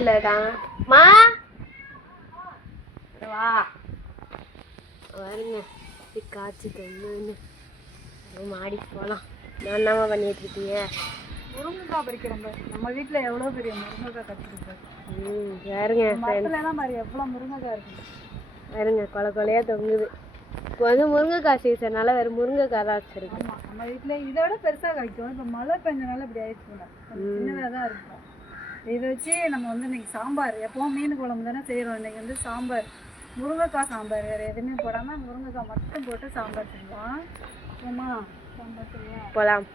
இருக்காங்க மா வா வருங்க காய்ச்சி தண்ணு மாடிக்கு போகலாம். நான் என்னமா பண்ணிட்டு இருக்கீங்க? முருங்கைக்காய் பறிக்கிறோம். நம்ம வீட்டில் எவ்வளோ பெரிய முருங்கைக்காய் கற்றுருக்கோம். வேறுங்க மரத்துலலாம் மாதிரி எவ்வளோ முருங்கைக்காய் இருக்குது வேறுங்க கொலை கொலையாக தொங்குது. இப்போ வந்து முருங்கைக்காய் சீசனால வேறு முருங்கைக்காய் தான் வச்சுருக்கு. நம்ம வீட்டில் இதை விட பெருசாக காய்க்கும். இப்போ மழை பெஞ்சனால இப்படி ஆயிடுச்சுல சின்னதாக தான் இருக்கும். இதை வச்சு நம்ம வந்து இன்னைக்கு சாம்பார், எப்போவும் மீன் குழம்பு தானே செய்கிறோம். இன்றைக்கி வந்து சாம்பார், முருங்கைக்காய் சாம்பார், வேறு எதுவுமே போடாமல் முருங்கைக்காய் மட்டும் போட்டு சாம்பார் செய்யலாம். ஆமா சாம்பார் செய்யலாம். போகலாம்.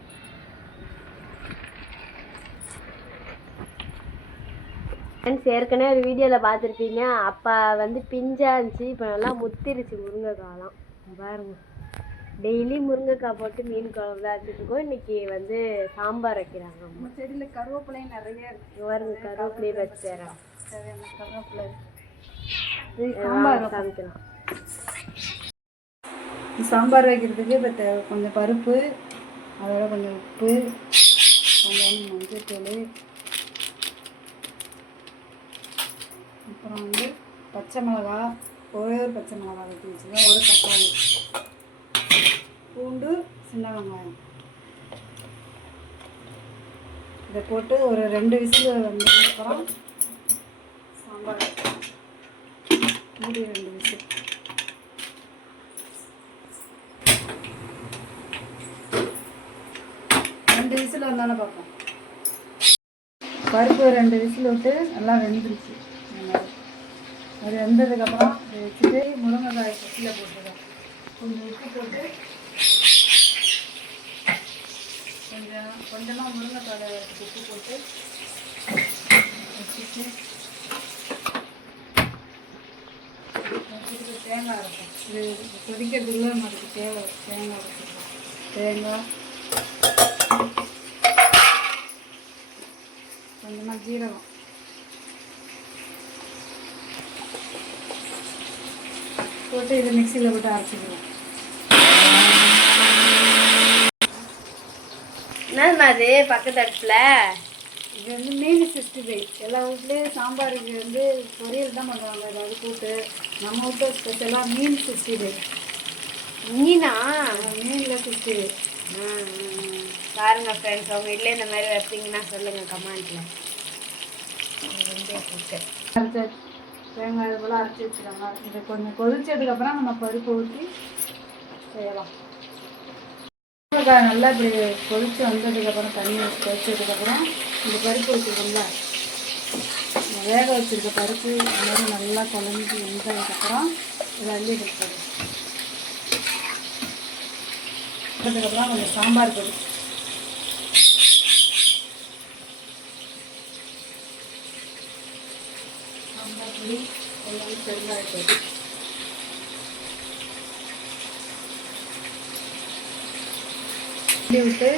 ஃப்ரெண்ட்ஸ், ஏற்கனவே ஒரு வீடியோவில் பார்த்துருப்பீங்க. அப்போ வந்து பிஞ்சாக இருந்துச்சு, இப்போ நல்லா முத்திருச்சு முருங்கைக்காயெலாம். பாருங்க, டெய்லி முருங்கைக்காய் போட்டு மீன் குழம்பு தான் வச்சுருக்கோம். இன்றைக்கி வந்து சாம்பார் வைக்கிறாங்க. நம்ம செடியில் கருவேப்பிலையும் நிறைய இருக்குது. பாருங்க, கருவேப்பிலையும் வச்சு தரேன். கருவேப்பிலை சாம்பார் காமிக்கலாம். சாம்பார் வைக்கிறதுக்கு இப்போ கொஞ்சம் பருப்பு, அதோட கொஞ்சம் உப்பு, கொஞ்சம் மஞ்சள், அப்புறம் வந்து பச்சை மிளகா, ஒரே ஒரு பச்சை மிளகா வெட்டி வச்சுருக்கேன், ஒரு தக்காளி, பூண்டு, சின்ன வெங்காயம். இதை போட்டு ஒரு 2 விசில் வந்ததுக்கப்புறம் சாம்பார் மூடி 2 விசில். விசில் வந்தானே பார்ப்போம். பருப்பு 2 விசில் விட்டு நல்லா வெந்துருச்சு. அது வெந்ததுக்கப்புறம் வச்சுட்டு முருங்கைக்காய் கட்டியில் போட்டுருக்கேன். கொஞ்சம் உப்பு போட்டு கொஞ்சமாக முருங்கைக்காய் உப்பு போட்டு வச்சுட்டு தேங்காய் இருக்கும். இது கொதிக்கிறதுக்குள்ள நமக்கு தேவை தேங்காய் வச்சுருக்கோம். தேங்காய், கொஞ்சமாக ஜீரகம் போட்டு இதை மிக்சியில் போட்டு அரைச்சிடுவோம். என்னது அது பக்கத்து அடுப்பில்? இது வந்து மீன் 65. எல்லா வீட்லேயும் சாம்பாருக்கு வந்து பொரியல் தான் பண்ணுவாங்க, ஏதாவது கூட்டு. நம்ம வீட்டு ஸ்பெஷலாக மீன் 65. மீனா? மீனில் 65. பாருங்க ஃப்ரெண்ட்ஸ், உங்கள் வீட்டில் இந்த மாதிரி வைப்பீங்கன்னா சொல்லுங்கள் கமெண்ட்டில். அரைச்சி தேங்காய் இது போல் அரைச்சி வச்சுக்கோங்க. இதை கொஞ்சம் கொதிச்சதுக்கப்புறம் நம்ம பருப்பு ஊற்றி செய்யலாம். முருங்கைக்காய் நல்லா இப்படி கொதித்து வந்ததுக்கப்புறம், தண்ணி கொதிச்சதுக்கப்புறம் இந்த பருப்பு வச்சுருக்கோம்ல, வேக வச்சுருக்க பருப்பு மாதிரி நல்லா குழஞ்சி வெந்ததுக்கப்புறம் இதை அள்ளி எடுத்துக்கணும். அதுக்கப்புறம் கொஞ்சம் சாம்பார் பொடி, சாம்பார் பொடி, எல்லாமே பெருங்காய பொடி விட்டு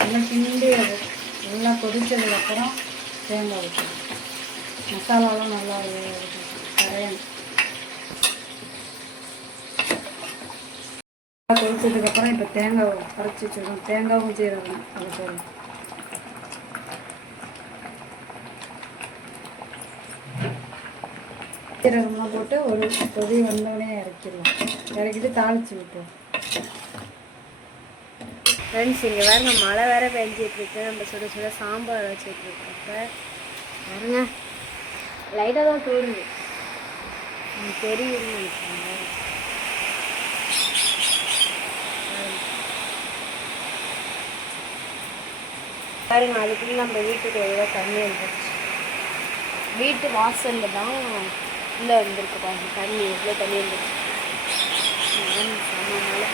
நல்லா கிண்டி நல்லா கொதிச்சதுக்கப்புறம் தேங்காய் ஊற்றணும். மசாலாலாம் நல்லா கரையணும். கொதிச்சதுக்கப்புறம் இப்போ தேங்காய் அரைச்சி வச்சுருக்கோம். தேங்காயும் ஜீரகம் அது போடணும். ஜீரகம்லாம் போட்டு ஒரு கொதி வந்தோடனே இறக்கிடுவோம். இறக்கிட்டு தாளித்து விட்டுருவோம். ஃப்ரெண்ட்ஸ், இங்கே வேறு மழை வேறு பெஞ்சிட்ருக்கு. நம்ம சுட சுட சாம்பார் வச்சுட்ருக்கப்ப பாருங்க, லைட்டாக தான் தோணுது, தெரியுதுன்னு நினைச்சாங்க. பாருங்க, அதுக்குள்ளே நம்ம வீட்டுக்கு எவ்வளோ தண்ணி வந்துருச்சு. வீட்டு வாசலில் தான் உள்ளே வந்துருக்கு பாருங்க தண்ணி, எவ்வளோ தண்ணி வந்துருச்சு. செம்ம மழை.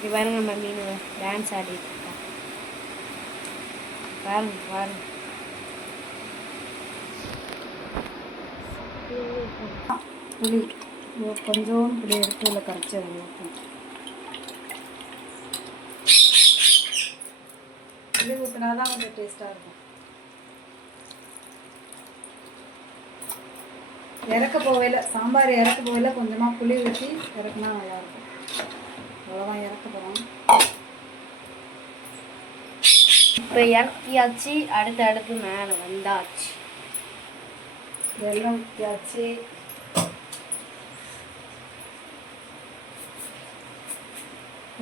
இது பாருங்க, நம்ம மீன் டான்ஸ் ஆடிட்டு இருக்கோம். பாருங்க பாருங்க. புளி கொஞ்சம் புளி எடுத்து இல்லை கரைச்சி அதை ஊற்றணும். புளி ஊற்றினா தான் கொஞ்சம் டேஸ்ட்டாக இருக்கும். இறக்க போவையில், சாம்பார் இறக்க போவையில் கொஞ்சமாக புளி ஊற்றி இறக்குனா நல்லாயிருக்கும். அவ்வளோதான், இறக்க போகிறோம். இப்போ இறக்கியாச்சு, அடுத்து மேலே வந்தாச்சு. வெள்ளம் ஊற்றியாச்சு.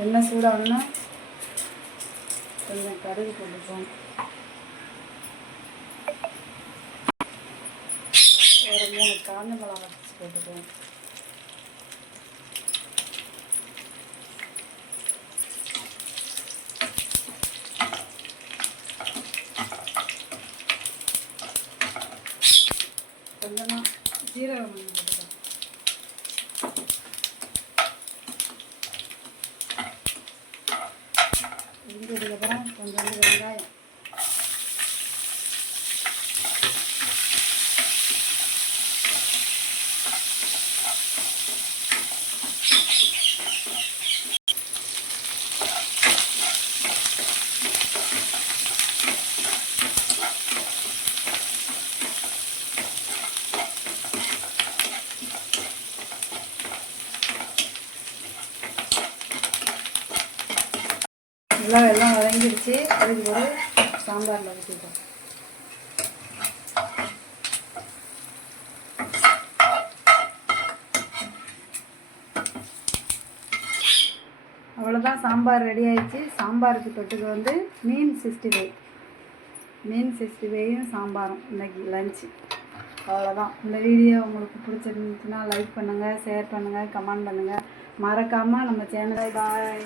எண்ணெய் சூடாகணும்னா கொஞ்சம் கடுகு போட்டுப்போம். ஒரு 3 காஞ்ச மிளகாய் வச்சு போட்டுப்போம். கொஞ்சமாக ஜீரகம் போட்டுப்போம். இதுக்கப்புறம் கொஞ்சம் வெங்காயம், எல்லாம் வதங்கிடுச்சு. அதுக்கு ஒரு சாம்பாரில் ஊற்றிட்டோம். அவ்வளோதான், சாம்பார் ரெடி ஆயிடுச்சு. சாம்பாருக்கு தொட்டுக்க வந்து மீன் 65. மீன் 65யும் சாம்பாரும் இன்றைக்கி லஞ்சு. அவ்வளோதான். இந்த வீடியோ உங்களுக்கு பிடிச்சிருந்துச்சுன்னா லைக் பண்ணுங்கள், ஷேர் பண்ணுங்கள், கமெண்ட் பண்ணுங்கள். மறக்காமல் நம்ம சேனலை பாய்.